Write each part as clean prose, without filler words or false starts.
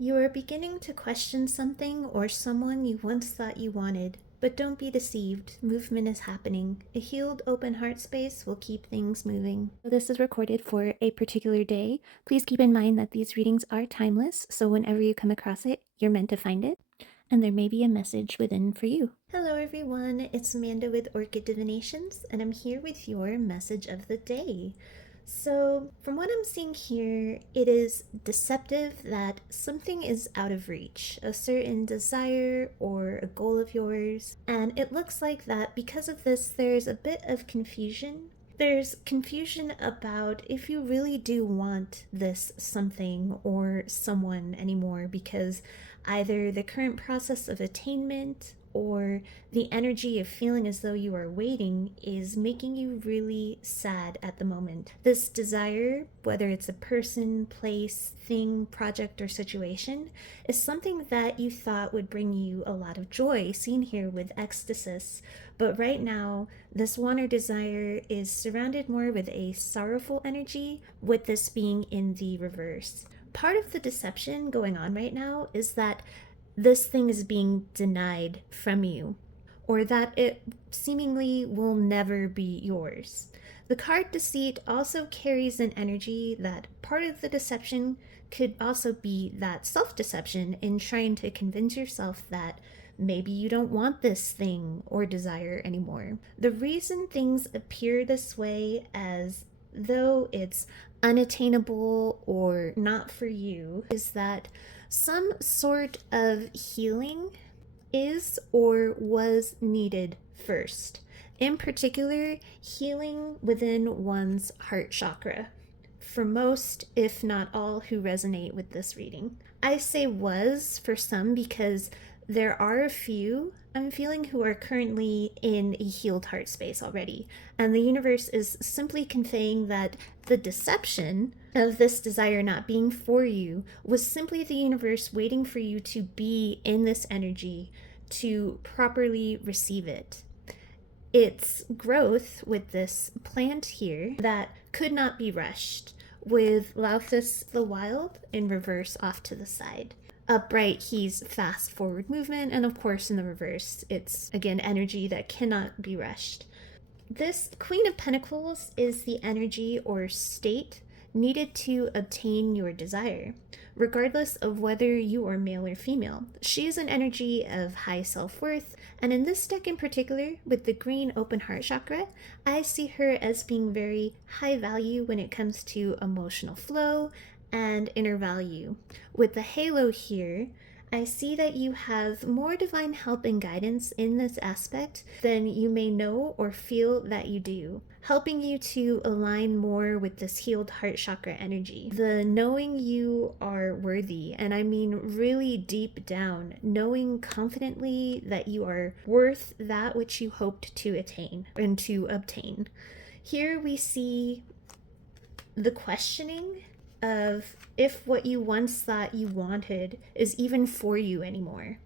You are beginning to question something or someone you once thought you wanted, but don't be deceived. Movement is happening. A healed, open heart space will keep things moving. This is recorded for a particular day. Please keep in mind that these readings are timeless, so whenever you come across it, you're meant to find it, and there may be a message within for you. Hello everyone, it's Amanda with Orchid Divinations, and I'm here with your message of the day. So, from what I'm seeing here, it is deceptive that something is out of reach, a certain desire or a goal of yours, and it looks like that because of this, there's a bit of confusion. There's confusion about if you really do want this something or someone anymore, because either the current process of attainment or the energy of feeling as though you are waiting is making you really sad at the moment. This desire, whether it's a person, place, thing, project, or situation, is something that you thought would bring you a lot of joy, seen here with ecstasis. But right now, this want or desire is surrounded more with a sorrowful energy, with this being in the reverse. Part of the deception going on right now is that this thing is being denied from you, or that it seemingly will never be yours. The card Deceit also carries an energy that part of the deception could also be that self-deception in trying to convince yourself that maybe you don't want this thing or desire anymore. The reason things appear this way, as though it's unattainable or not for you, is that some sort of healing is or was needed first. In particular, healing within one's heart chakra. For most, if not all, who resonate with this reading. I say was for some because there are a few I'm feeling who are currently in a healed heart space already, and the universe is simply conveying that the deception of this desire not being for you was simply the universe waiting for you to be in this energy to properly receive it. It's growth with this plant here that could not be rushed, with Lauthus the Wild in reverse off to the side. Upright, he's fast forward movement, and of course in the reverse, it's again energy that cannot be rushed. This Queen of Pentacles is the energy or state needed to obtain your desire, regardless of whether you are male or female. She is an energy of high self-worth, and in this deck in particular, with the green open heart chakra, I see her as being very high value when it comes to emotional flow and inner value. With the halo here, I see that you have more divine help and guidance in this aspect than you may know or feel that you do, helping you to align more with this healed heart chakra energy. The knowing you are worthy, and I mean really deep down, knowing confidently that you are worth that which you hoped to attain and to obtain. Here we see the questioning of if what you once thought you wanted is even for you anymore.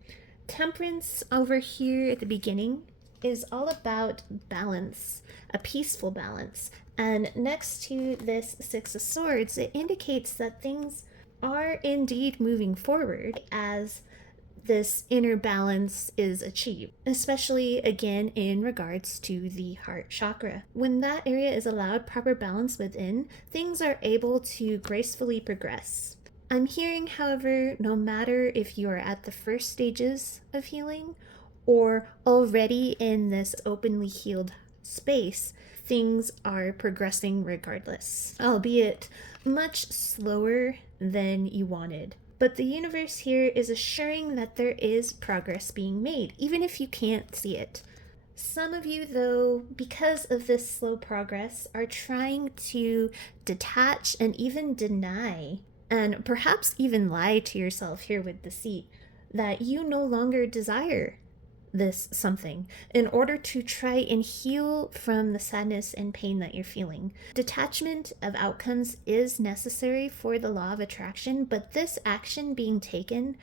Temperance over here at the beginning is all about balance, a peaceful balance. And next to this Six of Swords, it indicates that things are indeed moving forward as this inner balance is achieved, especially again in regards to the heart chakra. When that area is allowed proper balance within, things are able to gracefully progress. I'm hearing, however, no matter if you are at the first stages of healing or already in this openly healed space, things are progressing regardless, albeit much slower than you wanted. But the universe here is assuring that there is progress being made, even if you can't see it. Some of you, though, because of this slow progress, are trying to detach and even deny, and perhaps even lie to yourself here with deceit, that you no longer desire this something in order to try and heal from the sadness and pain that you're feeling. Detachment of outcomes is necessary for the law of attraction, but this action being taken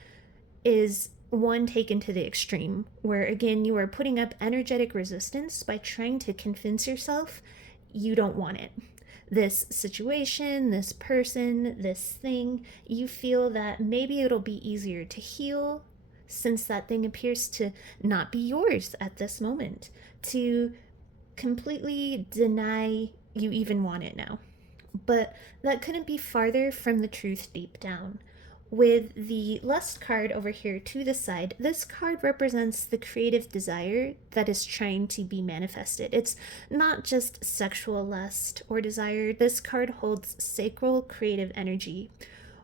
is one taken to the extreme, where again you are putting up energetic resistance by trying to convince yourself you don't want it. this situation, this person, this thing, you feel that maybe it'll be easier to heal since that thing appears to not be yours at this moment, to completely deny you even want it now. But that couldn't be farther from the truth deep down. With the lust card over here to the side, this card represents the creative desire that is trying to be manifested. It's not just sexual lust or desire. This card holds sacral creative energy,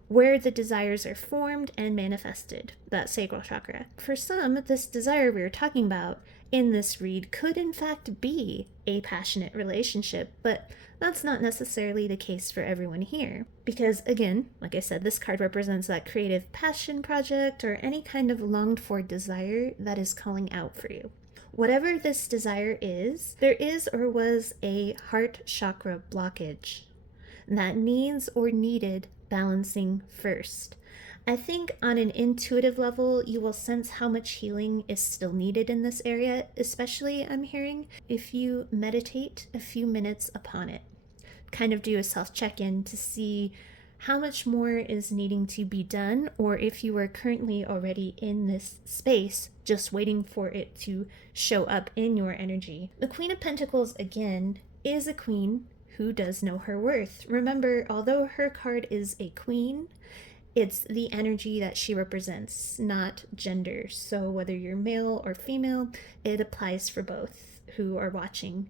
where the desires are formed and manifested, that sacral chakra. For some, this desire we were talking about in this read could in fact be a passionate relationship, but that's not necessarily the case for everyone here. Because again, like I said, this card represents that creative passion project or any kind of longed for desire that is calling out for you. Whatever this desire is, there is or was a heart chakra blockage that needs or needed balancing first. I think on an intuitive level, you will sense how much healing is still needed in this area, especially, I'm hearing, if you meditate a few minutes upon it. Kind of do a self-check-in to see how much more is needing to be done, or if you are currently already in this space, just waiting for it to show up in your energy. The Queen of Pentacles, again, is a queen who does know her worth. Remember, although her card is a queen, it's the energy that she represents, not gender. So whether you're male or female, it applies for both who are watching.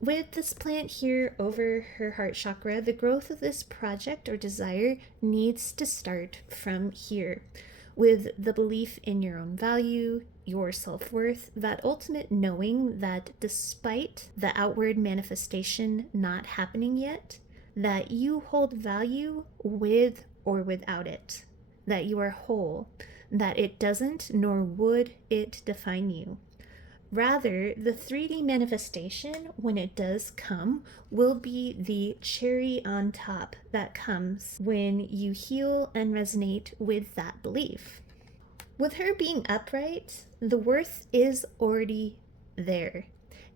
With this plant here over her heart chakra, the growth of this project or desire needs to start from here, with the belief in your own value, your self-worth, that ultimate knowing that despite the outward manifestation not happening yet, that you hold value with or without it, that you are whole, that it doesn't nor would it define you. Rather, the 3D manifestation, when it does come, will be the cherry on top that comes when you heal and resonate with that belief. With her being upright, the worth is already there.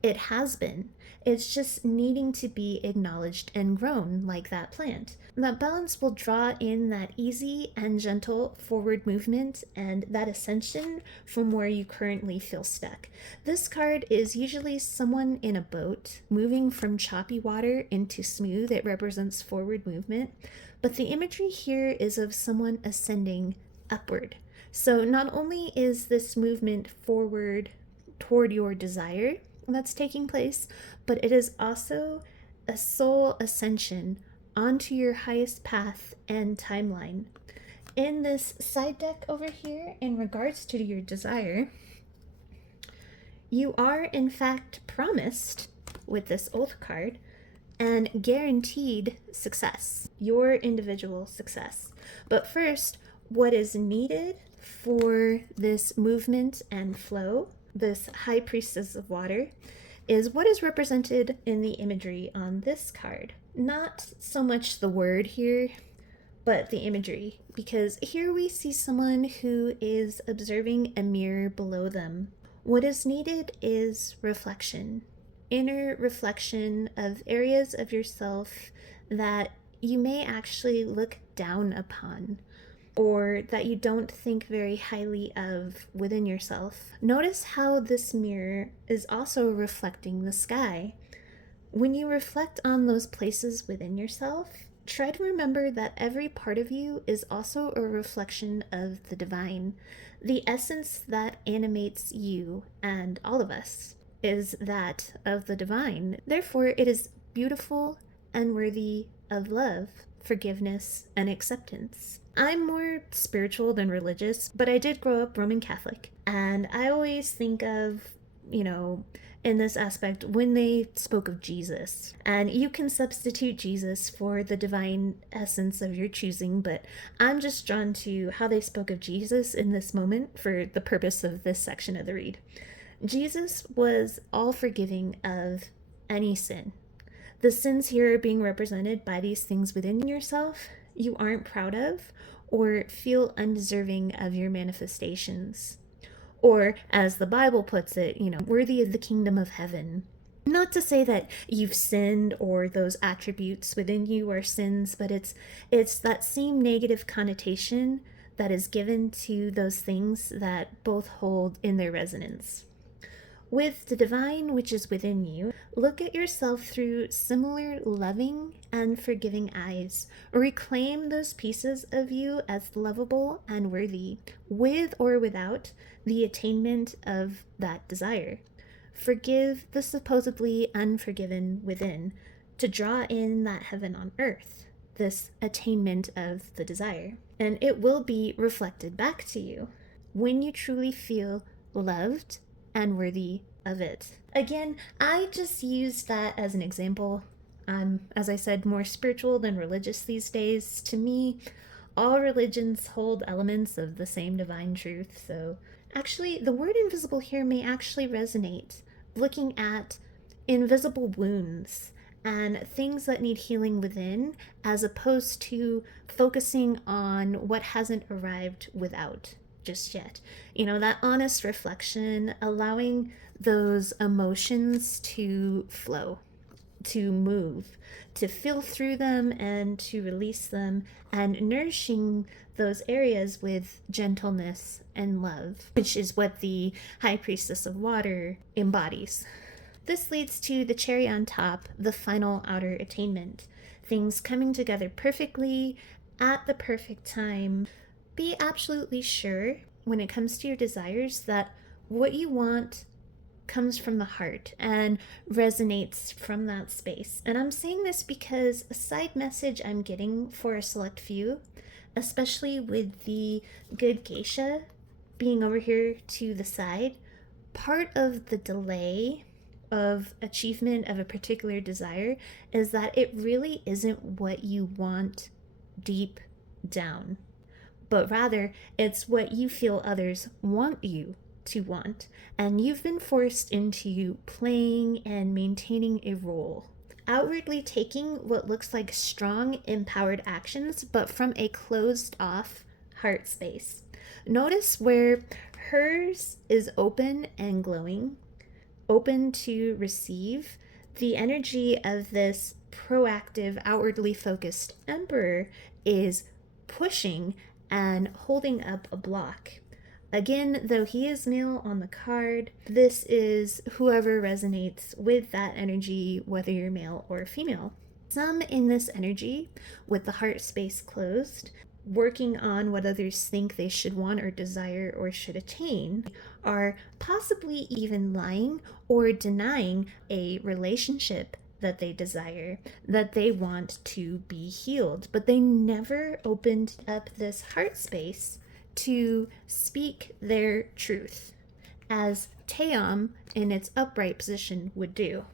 It has been. It's just needing to be acknowledged and grown like that plant. That balance will draw in that easy and gentle forward movement and that ascension from where you currently feel stuck. This card is usually someone in a boat moving from choppy water into smooth. It represents forward movement. But the imagery here is of someone ascending upward. So not only is this movement forward toward your desire that's taking place, but it is also a soul ascension onto your highest path and timeline. In this side deck over here, in regards to your desire, you are in fact promised with this oath card and guaranteed success, your individual success. But first, what is needed for this movement and flow, this high priestess of water, is what is represented in the imagery on this card. Not so much the word here, but the imagery, because here we see someone who is observing a mirror below them. What is needed is reflection, inner reflection of areas of yourself that you may actually look down upon, or that you don't think very highly of within yourself. Notice how this mirror is also reflecting the sky. When you reflect on those places within yourself, try to remember that every part of you is also a reflection of the divine. The essence that animates you and all of us is that of the divine. Therefore, it is beautiful and worthy of love, forgiveness, and acceptance. I'm more spiritual than religious, but I did grow up Roman Catholic. And I always think of, in this aspect, when they spoke of Jesus. And you can substitute Jesus for the divine essence of your choosing, but I'm just drawn to how they spoke of Jesus in this moment for the purpose of this section of the read. Jesus was all forgiving of any sin. The sins here are being represented by these things within yourself you aren't proud of or feel undeserving of your manifestations. Or, as the Bible puts it, worthy of the kingdom of heaven. Not to say that you've sinned or those attributes within you are sins, but it's that same negative connotation that is given to those things that both hold in their resonance. With the divine which is within you, look at yourself through similar loving and forgiving eyes. Reclaim those pieces of you as lovable and worthy, with or without the attainment of that desire. Forgive the supposedly unforgiven within to draw in that heaven on earth, this attainment of the desire. And it will be reflected back to you when you truly feel loved and worthy of it. Again, I just used that as an example. I'm, as I said, more spiritual than religious these days. To me, all religions hold elements of the same divine truth. So actually, the word invisible here may actually resonate, looking at invisible wounds and things that need healing within, as opposed to focusing on what hasn't arrived without just yet. That honest reflection, allowing those emotions to flow, to move, to feel through them and to release them, and nourishing those areas with gentleness and love, which is what the High Priestess of Water embodies. This leads to the cherry on top, the final outer attainment. Things coming together perfectly at the perfect time. Be absolutely sure when it comes to your desires that what you want comes from the heart and resonates from that space. And I'm saying this because a side message I'm getting for a select few, especially with the good geisha being over here to the side, part of the delay of achievement of a particular desire is that it really isn't what you want deep down, but rather it's what you feel others want you to want, and you've been forced into playing and maintaining a role, outwardly taking what looks like strong, empowered actions, but from a closed off heart space. Notice where hers is open and glowing, open to receive. The energy of this proactive, outwardly focused emperor is pushing and holding up a block. Again, though he is male on the card, this is whoever resonates with that energy, whether you're male or female. Some in this energy, with the heart space closed, working on what others think they should want or desire or should attain, are possibly even lying or denying a relationship that they desire, that they want to be healed, but they never opened up this heart space to speak their truth, as Teom in its upright position would do.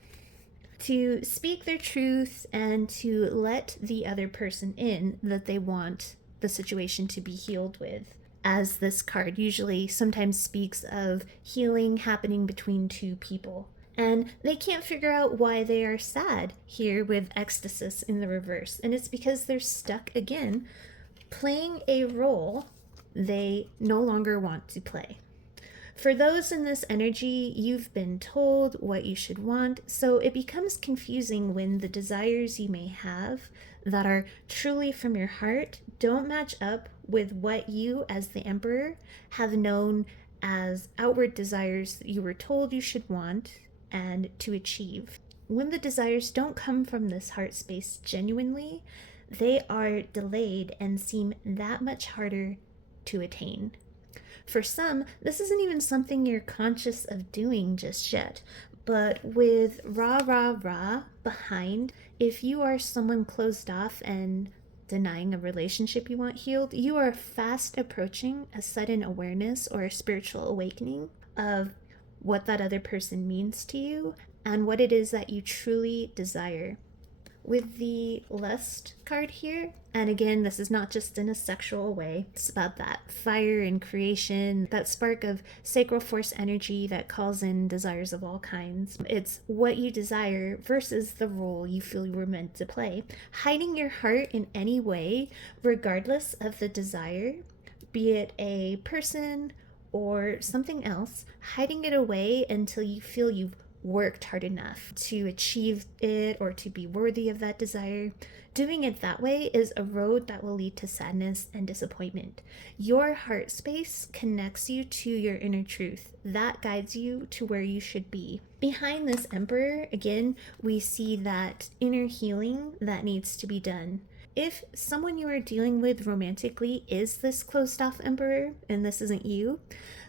To speak their truth and to let the other person in that they want the situation to be healed with. As this card usually sometimes speaks of healing happening between two people. And they can't figure out why they are sad here with ecstasis in the reverse. And it's because they're stuck again playing a role they no longer want to play. For those in this energy, you've been told what you should want, so it becomes confusing when the desires you may have that are truly from your heart don't match up with what you, as the Emperor, have known as outward desires you were told you should want and to achieve. When the desires don't come from this heart space genuinely, they are delayed and seem that much harder to attain. For some, this isn't even something you're conscious of doing just yet, but with rah behind, if you are someone closed off and denying a relationship you want healed, you are fast approaching a sudden awareness or a spiritual awakening of what that other person means to you and what it is that you truly desire. With the lust card here, and again, this is not just in a sexual way, it's about that fire and creation, that spark of sacral force energy that calls in desires of all kinds. It's what you desire versus the role you feel you were meant to play. Hiding your heart in any way, regardless of the desire, be it a person or something else, hiding it away until you feel you've worked hard enough to achieve it or to be worthy of that desire. Doing it that way is a road that will lead to sadness and disappointment. Your heart space connects you to your inner truth. That guides you to where you should be. Behind this Emperor, again, we see that inner healing that needs to be done. If someone you are dealing with romantically is this closed off Emperor and this isn't you,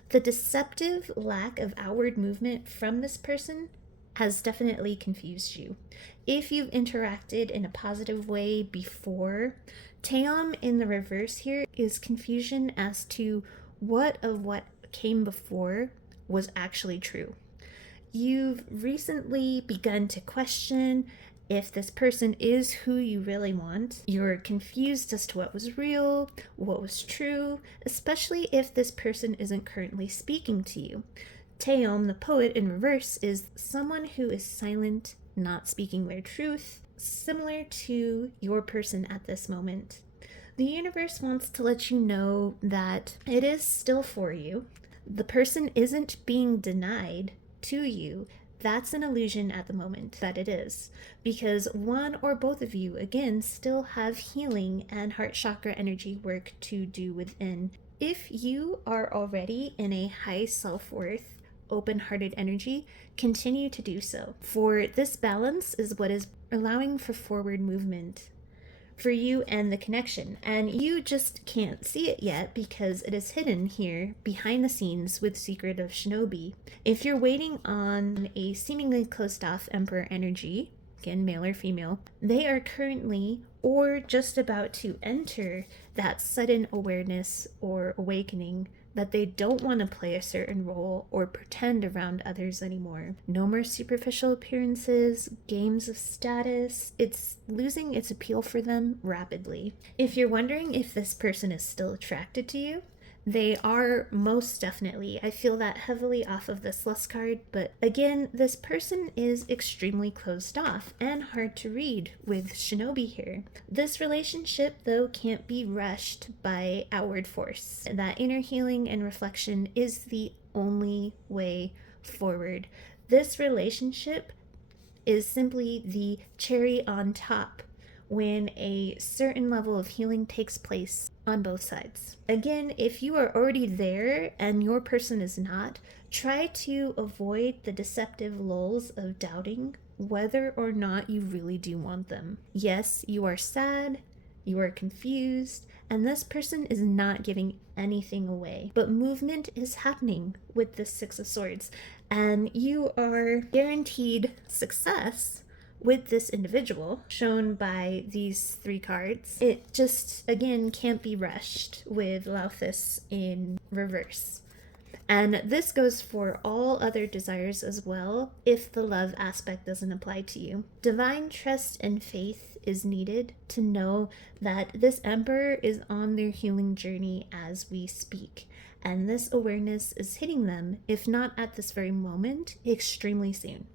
the deceptive lack of outward movement from this person has definitely confused you. If you've interacted in a positive way before, Taeom in the reverse here is confusion as to what of what came before was actually true. You've recently begun to question if this person is who you really want. You're confused as to what was real, what was true, especially if this person isn't currently speaking to you. Taeom, the poet in reverse, is someone who is silent, not speaking their truth, similar to your person at this moment. The universe wants to let you know that it is still for you. The person isn't being denied to you. That's an illusion at the moment that it is, because one or both of you, again, still have healing and heart chakra energy work to do within. If you are already in a high self-worth, open-hearted energy, continue to do so. For this balance is what is allowing for forward movement for you and the connection. And you just can't see it yet because it is hidden here behind the scenes with Secret of Shinobi. If you're waiting on a seemingly closed off Emperor energy, again, male or female, they are currently or just about to enter that sudden awareness or awakening that they don't want to play a certain role or pretend around others anymore. No more superficial appearances, games of status. It's losing its appeal for them rapidly. If you're wondering if this person is still attracted to you, they are most definitely. I feel that heavily off of this lust card, but again, this person is extremely closed off and hard to read with Shinobi here. This relationship, though, can't be rushed by outward force. That inner healing and reflection is the only way forward. This relationship is simply the cherry on top when a certain level of healing takes place on both sides. Again, if you are already there and your person is not, try to avoid the deceptive lulls of doubting whether or not you really do want them. Yes, you are sad, you are confused, and this person is not giving anything away. But movement is happening with this Six of Swords, and you are guaranteed success with this individual, shown by these three cards. It just, again, can't be rushed with Lauthus in reverse. And this goes for all other desires as well, if the love aspect doesn't apply to you. Divine trust and faith is needed to know that this Emperor is on their healing journey as we speak. And this awareness is hitting them, if not at this very moment, extremely soon.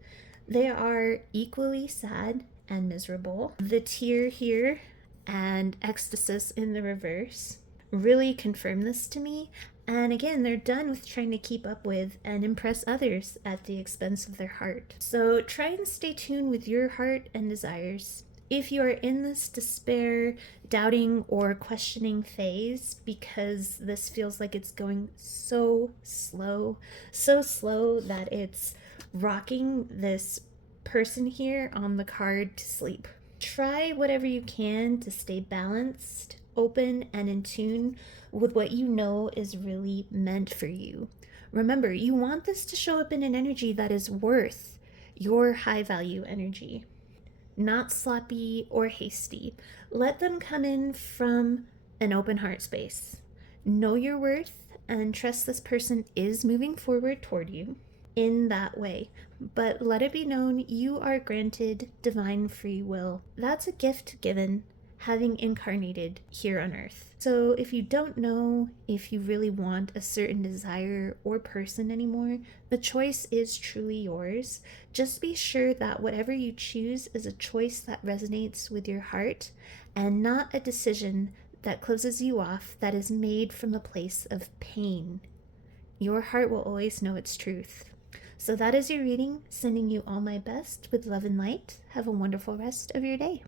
They are equally sad and miserable. The tear here and ecstasis in the reverse really confirm this to me. And again, they're done with trying to keep up with and impress others at the expense of their heart. So try and stay tuned with your heart and desires. If you are in this despair, doubting, or questioning phase because this feels like it's going so slow that it's rocking this person here on the card to sleep. Try whatever you can to stay balanced, open, and in tune with what you know is really meant for you. Remember, you want this to show up in an energy that is worth your high value energy, not sloppy or hasty. Let them come in from an open heart space. Know your worth and trust this person is moving forward toward you in that way. But let it be known you are granted divine free will. That's a gift given having incarnated here on earth. So if you don't know if you really want a certain desire or person anymore, the choice is truly yours. Just be sure that whatever you choose is a choice that resonates with your heart and not a decision that closes you off, that is made from a place of pain. Your heart will always know its truth. So that is your reading. Sending you all my best with love and light. Have a wonderful rest of your day.